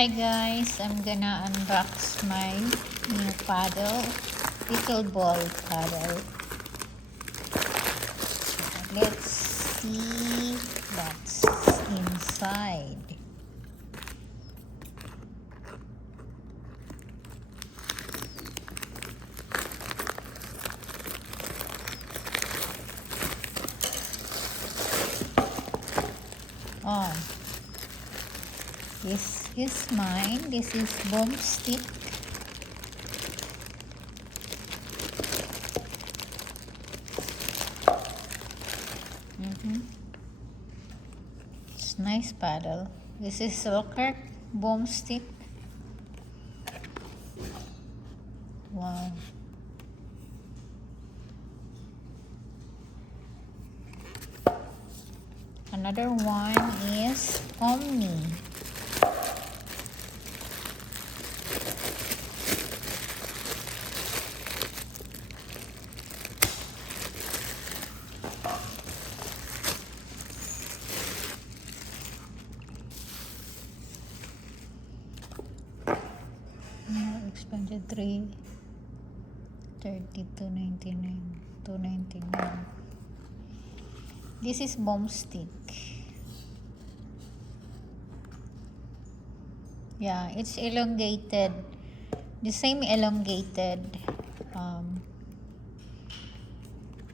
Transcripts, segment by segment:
Hi guys, I'm gonna unbox my new paddle, pickleball paddle. Let's see what's inside. Oh, this is mine. This is Boomstik. It's nice paddle. This is Selkirk Boomstick. Wow. Another one is Omni. More expensive, $330, $299, $299. This is Boomstick. Yeah, it's elongated. The same elongated.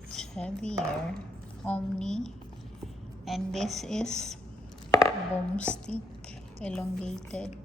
It's heavier. Omni. And this is Boomstick. Elongated.